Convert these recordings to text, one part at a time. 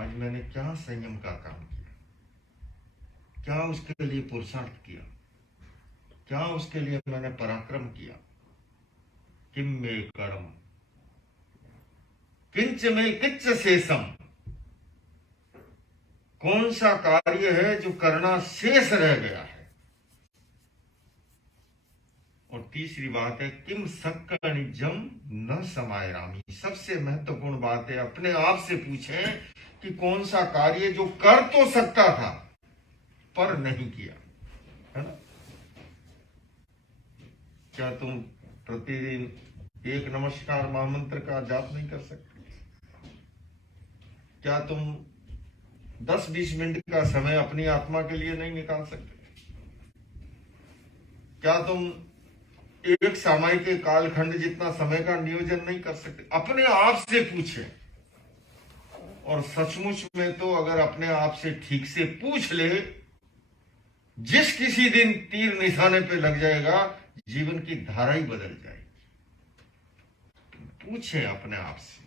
आज मैंने क्या संयम का काम किया, क्या उसके लिए पुरुषार्थ किया, क्या उसके लिए मैंने पराक्रम किया। किम में कर्म किंच में किच्च शेषम, कौन सा कार्य है जो करना शेष रह गया है। और तीसरी बात है किम सक्कनिजम न समाय रामी, सबसे महत्वपूर्ण बात है अपने आप से पूछें कि कौन सा कार्य जो कर तो सकता था पर नहीं किया, है ना। क्या तुम प्रतिदिन एक नमस्कार महामंत्र का जाप नहीं कर सकते? क्या तुम 10-20 मिनट का समय अपनी आत्मा के लिए नहीं निकाल सकते? क्या तुम एक सामयिक के कालखंड जितना समय का नियोजन नहीं कर सकते? अपने आप से पूछे। और सचमुच में तो अगर अपने आप से ठीक से पूछ ले, जिस किसी दिन तीर निशाने पे लग जाएगा, जीवन की धारा ही बदल जाएगी। पूछे अपने आप से।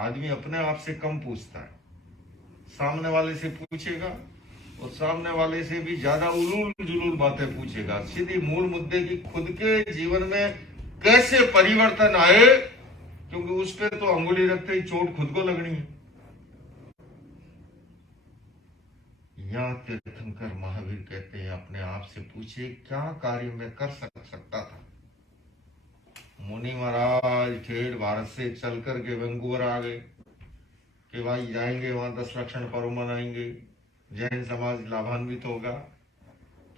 आदमी अपने आप से कम पूछता है, सामने वाले से पूछेगा और सामने वाले से भी ज्यादा उलूल जुलूल बातें पूछेगा। सीधी मूल मुद्दे की खुद के जीवन में कैसे परिवर्तन आए, क्योंकि उस पर तो अंगुली रखते ही चोट खुद को लगनी है। यहाँ तीर्थंकर महावीर कहते हैं अपने आप से पूछे क्या कार्य मैं कर सकता था। मुनि महाराज ठेठ भारत से चल करके वैंकूवर आ गए कि भाई जाएंगे वहां 10 लक्षण पर्व मनाएंगे, जैन समाज लाभान्वित होगा।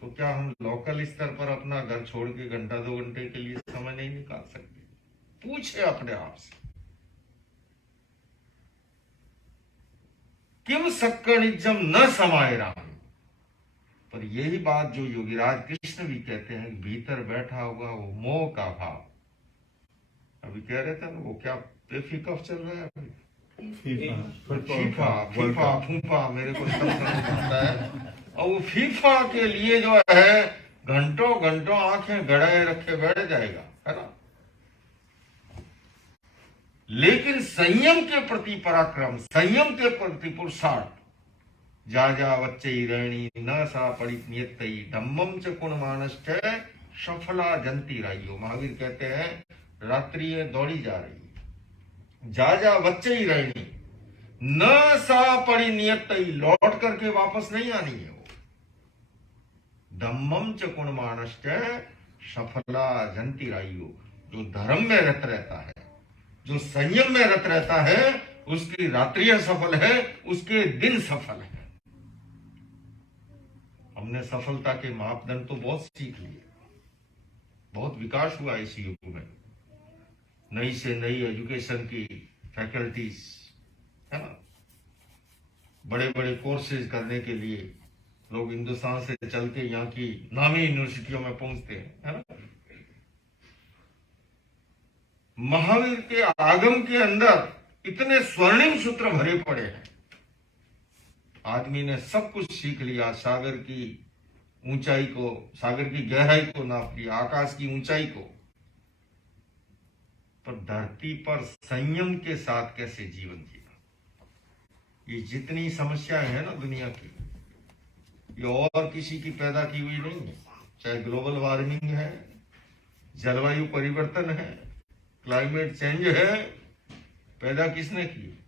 तो क्या हम लोकल स्तर पर अपना घर छोड़ के घंटा 2 घंटे के लिए समय नहीं निकाल सकते? पूछे अपने आप से किम सक्कनिजम न समाय राम। पर यही बात जो योगीराज कृष्ण भी कहते हैं, भीतर बैठा हुआ वो मोह का भाव। अभी कह रहे थे ना, वो क्या पेफी कफ चल रहा है अभी, फीफा फूफा मेरे को सब समझ आता है। और वो फीफा के लिए जो है घंटों घंटों आंखें गड़ाए रखे बैठ जाएगा, है ना। लेकिन संयम के प्रति पराक्रम, संयम के प्रति पुरुषार्थ, जा जा बच्चे रैणी न सा पड़ित नियतई धम्मम च कुण मानष्ट सफला जंती राइयो। महावीर कहते हैं रात्रि दौड़ी जा रही है, जा जा बच्चे ही रहनी, न सा पड़ी नियत, लौट करके वापस नहीं आनी है वो। धम्मम च कुण मानष्ट सफला जंती राइयो, जो धर्म में रत रहता है, जो संयम में रत रहता है, उसकी रात्रियां सफल है, उसके दिन सफल है। हमने सफलता के मापदंड तो बहुत सीख लिए, बहुत विकास हुआ इस युग में। नई से नई एजुकेशन की फैकल्टीज, है ना, बड़े बड़े कोर्सेज करने के लिए लोग हिंदुस्तान से चल के यहाँ की नामी यूनिवर्सिटियों में पहुंचते हैं, है ना। महावीर के आगम के अंदर इतने स्वर्णिम सूत्र भरे पड़े हैं। आदमी ने सब कुछ सीख लिया, सागर की ऊंचाई को, सागर की गहराई को नाप लिया, आकाश की ऊंचाई को, पर धरती पर संयम के साथ कैसे जीवन जीना। ये जितनी समस्याएं हैं ना दुनिया की, ये और किसी की पैदा की हुई नहीं है। चाहे ग्लोबल वार्मिंग है, जलवायु परिवर्तन है, क्लाइमेट चेंज है, पैदा किसने की?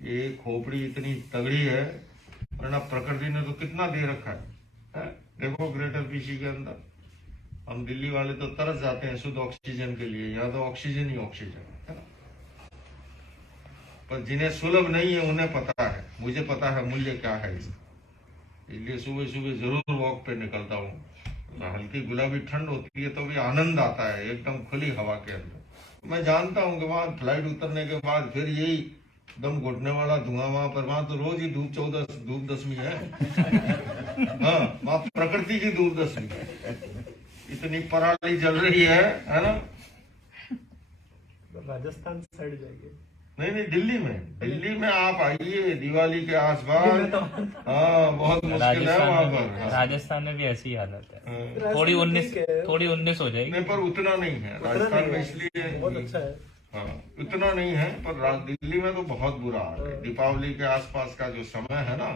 ये खोपड़ी इतनी तगड़ी है, वरना प्रकृति ने तो कितना दे रखा है? देखो ग्रेटर पीसी के अंदर हम दिल्ली वाले तो तरस जाते हैं शुद्ध ऑक्सीजन के लिए, यहाँ तो ऑक्सीजन ही ऑक्सीजन है ना। पर जिन्हें सुलभ नहीं है उन्हें पता है, मुझे पता है मूल्य क्या है इसका। इसलिए सुबह सुबह जरूर वॉक पे निकलता हूँ। हल्की गुलाबी ठंड होती है तो भी आनंद आता है एकदम खुली हवा के अंदर। मैं जानता हूँ कि वहां फ्लाइट उतरने के बाद फिर यही दम घुटने वाला धुआं, वहां तो रोज ही धूप दशमी है। हाँ, वहां प्रकृति की धूप दशमी है, इतनी पराली जल रही है ना। राजस्थान साइड जाएंगे? नहीं, दिल्ली में आप आइए दिवाली के आसपास। हाँ, बहुत मुश्किल है वहाँ पर। राजस्थान में भी ऐसी हालत है, थोड़ी 19 हो जाएगी। नहीं, पर उतना नहीं है राजस्थान में, इसलिए बहुत अच्छा है। हाँ, इतना नहीं है, पर दिल्ली में तो बहुत बुरा हाल है। दीपावली के आसपास का जो समय है ना,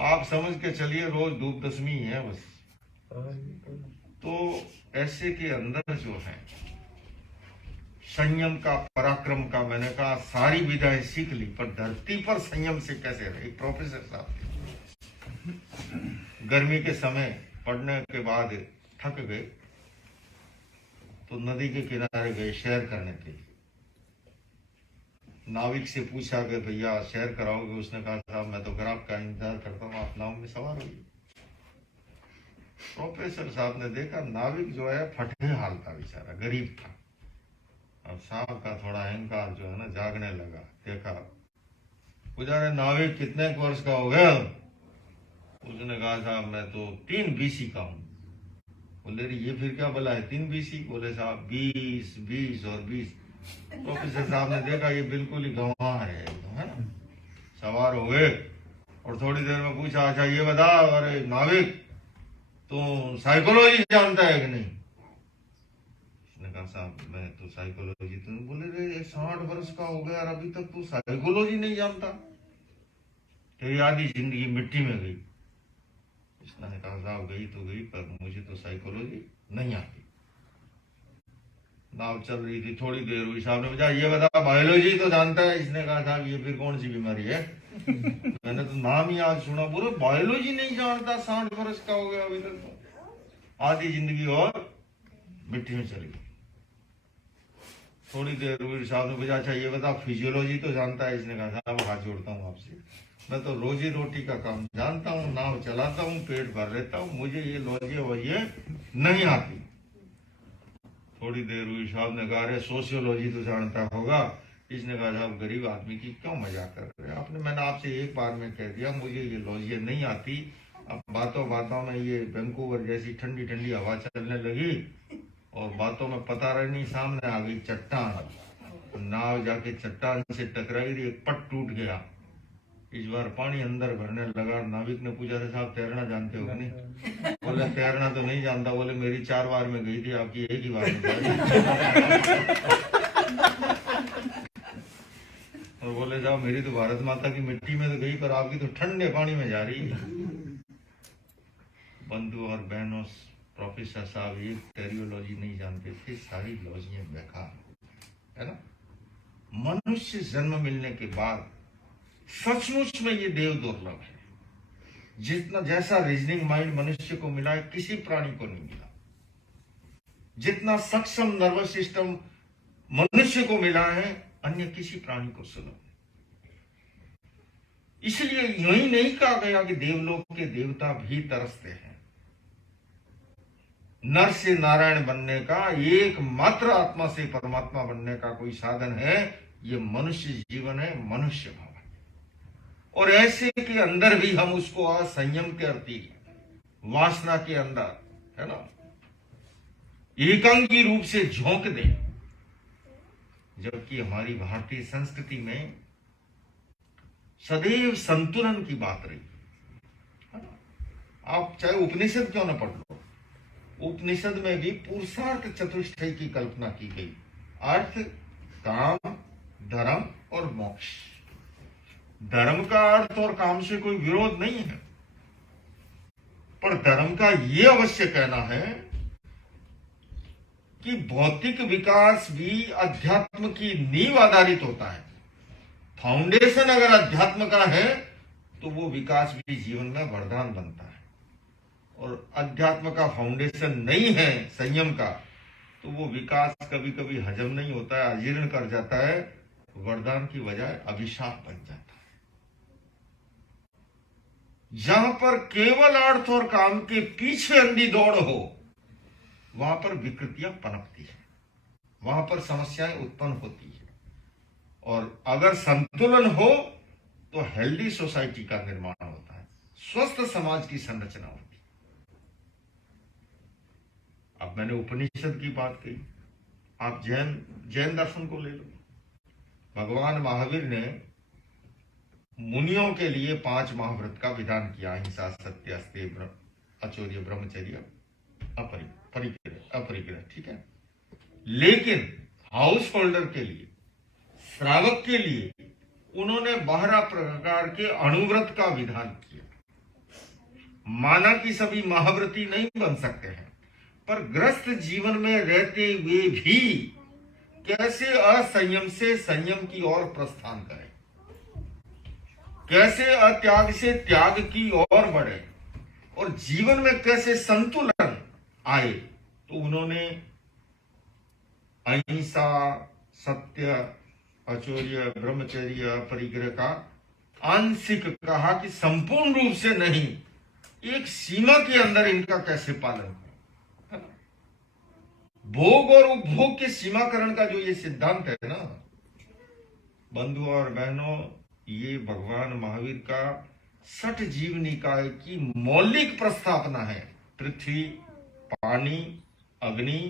आप समझ के चलिए रोज धूप दशमी ही है बस। तो ऐसे के अंदर जो है संयम का, पराक्रम का, मैंने कहा सारी विधाएं सीख ली, पर धरती पर संयम से कैसे रहे। एक प्रोफेसर साहब गर्मी के समय पढ़ने के बाद थक गए तो नदी के किनारे गए सैर करने के लिए। नाविक से पूछा कि भैया सैर कराओगे? उसने कहा साहब मैं तो ग्राहक का इंतजार करता हूँ, आप नाव में सवार होइए। प्रोफेसर साहब ने देखा नाविक जो है फटे हाल था, बेचारा गरीब था। अब साहब का थोड़ा अहंकार जो है ना जागने लगा। देखा, पूछा नाविक कितने वर्ष का हो गया? उसने कहा साहब मैं तो 3 BC का हूँ। बोले ये फिर क्या बोला है 3 BC? बोले साहब 20, 20 और 20। प्रोफेसर साहब ने देखा ये बिल्कुल ही गंवार है ना। सवार हो गए और थोड़ी देर में पूछा अच्छा ये बता, अरे नाविक तू साइकोलॉजी जानता है कि नहीं? उसने कहा साहब मैं तो साइकोलॉजी। तो बोले रे 60 वर्ष का हो गया और अभी तक तू साइकोलॉजी नहीं जानता? तेरी आधी जिंदगी मिट्टी में गई। उसने कहा साहब गई तो गई, पर मुझे तो साइकोलॉजी नहीं आती। नाव चल रही थी, थोड़ी देर हुई, साहब ने पूछा ये बता बायोलॉजी तो जानता है? इसने कहा साहब ये फिर कौन सी बीमारी है? मैंने तो नाम ही आज सुना। बोले बायोलॉजी नहीं जानता, 60 वर्ष का हो गया अभी तक, आधी जिंदगी और मिट्टी में चली गई। थोड़ी देर हुई, साहब ने पूछा अच्छा ये बता फिजियोलॉजी तो जानता है? इसने कहा साहब हाथ जोड़ता हूँ आपसे, मैं तो रोजी रोटी का काम जानता हूँ, नाव चलाता हूँ, पेट भर लेता हूँ, मुझे ये लॉजी वही नहीं आती। थोड़ी देर हुई, साहब ने कहा अरे सोशियोलॉजी तो जानता होगा? इसने कहा साहब गरीब आदमी की क्यों मजाक कर रहे हैं आपने? मैंने आपसे एक बार में कह दिया मुझे ये लॉजी नहीं आती। अब बातों बातों में ये वैंकूवर जैसी ठंडी ठंडी हवा चलने लगी और बातों में पता नहीं सामने आ गई चट्टान। नाव जाके चट्टान से टकराई, एक पट टूट गया। इस बार पानी अंदर भरने लगा। नाविक ने पूछा था साहब तैरना जानते हो नहीं? बोले तैरना तो नहीं जानता। बोले मेरी 4 बार में गई थी, आपकी एक ही बार में जा रही। और बोले साहब मेरी तो भारत माता की मिट्टी में तो गई, पर आपकी तो ठंडे पानी में जा रही है। बंधु और बहनों, प्रोफेसर साहब ये टेरियोलॉजी नहीं जानते थे, सारी लॉजियां बेकार है ना। मनुष्य जन्म मिलने के बाद सचमुच में ये देव दुर्लभ है। जितना जैसा रीजनिंग माइंड मनुष्य को मिला है किसी प्राणी को नहीं मिला, जितना सक्षम नर्वस सिस्टम मनुष्य को मिला है अन्य किसी प्राणी को सुलभ। इसलिए यही नहीं कहा गया कि देवलोक के देवता भी तरसते हैं। नर से नारायण बनने का एकमात्र आत्मा से परमात्मा बनने का कोई साधन है, ये मनुष्य जीवन है, मनुष्य भाव। और ऐसे के अंदर भी हम उसको असंयम करती वासना के अंदर है ना एकांगी रूप से झोंक दे, जबकि हमारी भारतीय संस्कृति में सदैव संतुलन की बात रही है ना। आप चाहे उपनिषद क्यों न पढ़ लो, उपनिषद में भी पुरुषार्थ चतुष्टय की कल्पना की गई। अर्थ, काम, धर्म और मोक्ष। धर्म का अर्थ और काम से कोई विरोध नहीं है, पर धर्म का यह अवश्य कहना है कि भौतिक विकास भी अध्यात्म की नींव आधारित होता है। फाउंडेशन अगर अध्यात्म का है तो वो विकास भी जीवन में वरदान बनता है, और अध्यात्म का फाउंडेशन नहीं है संयम का, तो वो विकास कभी कभी हजम नहीं होता है, अजीर्ण कर जाता है, वरदान की बजाय अभिशाप बन जाता है। जहां पर केवल अर्थ और काम के पीछे अंधी दौड़ हो, वहां पर विकृतियां पनपती है, वहां पर समस्याएं उत्पन्न होती है। और अगर संतुलन हो तो हेल्दी सोसाइटी का निर्माण होता है, स्वस्थ समाज की संरचना होती है। अब मैंने उपनिषद की बात कही, आप जैन दर्शन को ले लो। भगवान महावीर ने मुनियों के लिए 5 महाव्रत का विधान किया, अहिंसा, सत्य, अस्तेय, अचौर्य, ब्रह्मचर्य, अपरिग्रह, ठीक है। लेकिन हाउस होल्डर के लिए, श्रावक के लिए उन्होंने 12 प्रकार के अणुव्रत का विधान किया। माना कि सभी महाव्रती नहीं बन सकते हैं, पर ग्रस्त जीवन में रहते हुए भी कैसे असंयम से संयम की ओर प्रस्थान करें, कैसे अत्याग से त्याग की ओर बढ़े और जीवन में कैसे संतुलन आए, तो उन्होंने अहिंसा, सत्य, अचौर्य, ब्रह्मचर्य, परिग्रह का आंशिक कहा कि संपूर्ण रूप से नहीं, एक सीमा के अंदर इनका कैसे पालन करें। भोग और उपभोग के सीमाकरण का जो ये सिद्धांत है ना बंधु और बहनों, ये भगवान महावीर का 60 जीव निकाय की मौलिक प्रस्तावना है। पृथ्वी, पानी, अग्नि,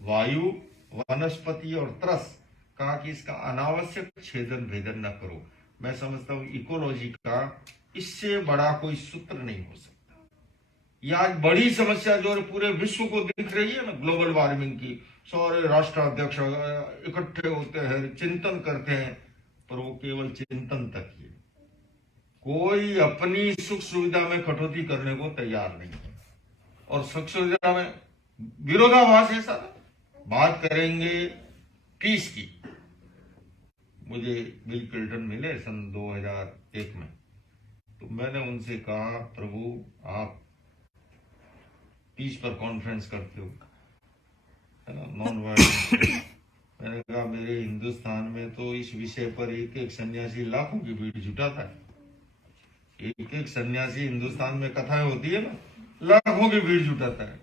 वायु, वनस्पति और तरस कहा कि इसका अनावश्यक छेदन भेदन न करो। मैं समझता हूं इकोलॉजी का इससे बड़ा कोई सूत्र नहीं हो सकता। यह आज बड़ी समस्या जो पूरे विश्व को दिख रही है ना, ग्लोबल वार्मिंग की, सारे राष्ट्राध्यक्ष इकट्ठे होते हैं, चिंतन करते हैं, पर वो केवल चिंतन तक ही है। कोई अपनी सुख सुविधा में कटौती करने को तैयार नहीं है और सुख सुविधा में विरोधाभास है सारा। बात करेंगे पीस की। मुझे बिल क्लिंटन मिले सन 2001 में, तो मैंने उनसे कहा, प्रभु आप पीस पर कॉन्फ्रेंस करते हो, है ना, नॉन वायलेंस। मैंने कहा मेरे हिंदुस्तान में तो इस विषय पर एक एक सन्यासी लाखों की भीड़ जुटाता है। एक एक सन्यासी हिंदुस्तान में कथाएं होती है ना, लाखों की भीड़ जुटाता है।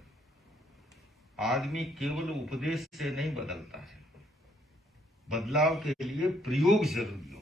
आदमी केवल उपदेश से नहीं बदलता है, बदलाव के लिए प्रयोग जरूरी होता है।